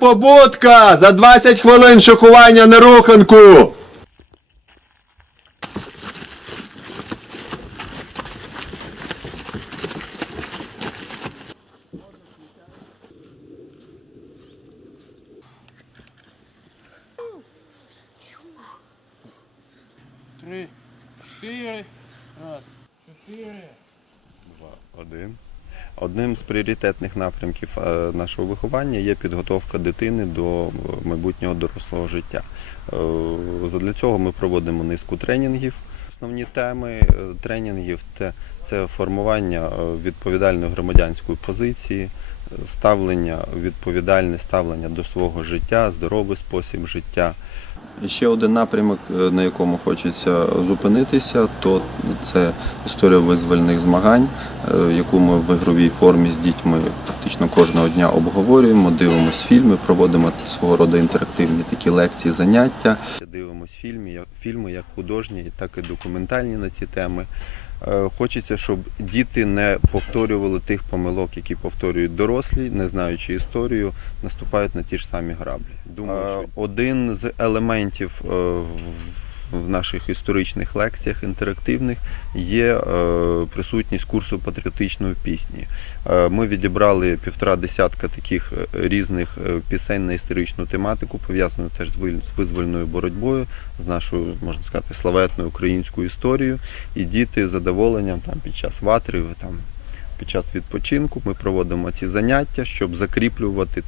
Побудка! За 20 хвилин шокування на руханку! Три, чотири, раз, чотири, два, один. Одним з пріоритетних напрямків е, нашого виховання є підготовка дитини до е, майбутнього дорослого життя. Для цього ми проводимо низку тренінгів. Основні теми е, тренінгів це формування е, відповідальної громадянської позиції, е, ставлення, відповідальне ставлення до свого життя, здоровий спосіб життя. Ще один напрямок, е, на якому хочеться зупинитися, то це історія визвольних змагань, е, яку ми в ігровій формі з дітьми практично кожного дня обговорюємо, дивимося фільми, проводимо свого роду інтерактивні такі лекції, заняття. Дивимось фільми, фільми як художні, так і документальні на ці теми. Е, Хочеться, щоб діти не повторювали тих помилок, які повторюють дорослі, не знаючи історію, наступають на ті ж самі граблі. Думаю, що один з елементів е, в- наших історичних лекціях інтерактивних є е, присутність курсу патріотичної пісні. Е, Ми відібрали півтора десятка таких е, різних пісень на історичну тематику, пов'язану теж з визвольною боротьбою, з нашою, можна сказати, славетною українською історією. І діти з задоволенням там під час ватри, там під час відпочинку ми проводимо ці заняття, щоб закріплювати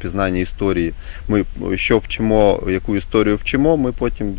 пізнання історії. Ми що вчимо, яку історію вчимо, ми потім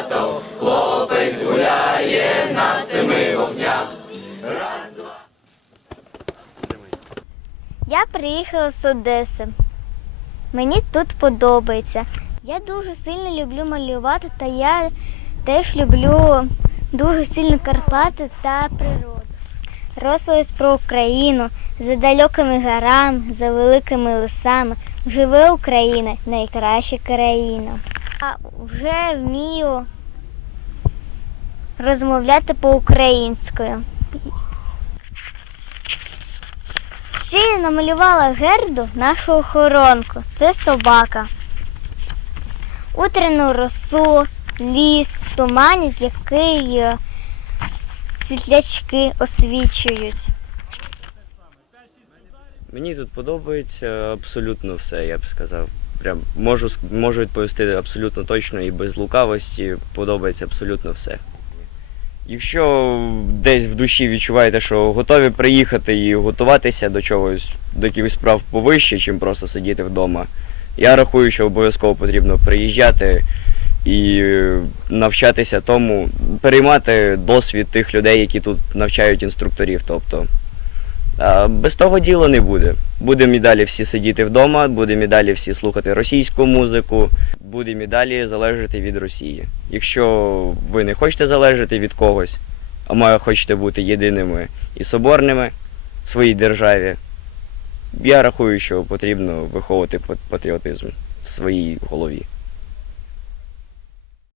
Я приїхала з Одеси. Мені тут подобається. Я дуже сильно люблю малювати, та я теж люблю дуже сильно Карпати та природу. Розповідь про Україну за далекими горами, за великими лисами. Живе Україна, найкраща країна. Я вже вмію розмовляти по-українською. Ще я намалювала герду нашу охоронку. Це собака. Утряну росу, ліс, туманів, який е, світлячки освічують. Мені тут подобається абсолютно все, я б сказав. Прям можу, можу відповісти абсолютно точно і без лукавості. Подобається абсолютно все. Якщо десь в душі відчуваєте, що готові приїхати і готуватися до чогось, до якихось справ повище, чим просто сидіти вдома, я рахую, що обов'язково потрібно приїжджати і навчатися тому, переймати досвід тих людей, які тут навчають інструкторів. Тобто без того діла не буде. Будемо і далі всі сидіти вдома, будемо і далі всі слухати російську музику, будемо і далі залежати від Росії. Якщо ви не хочете залежати від когось, а має хочете бути єдиними і соборними в своїй державі, я рахую, що потрібно виховувати патріотизм в своїй голові.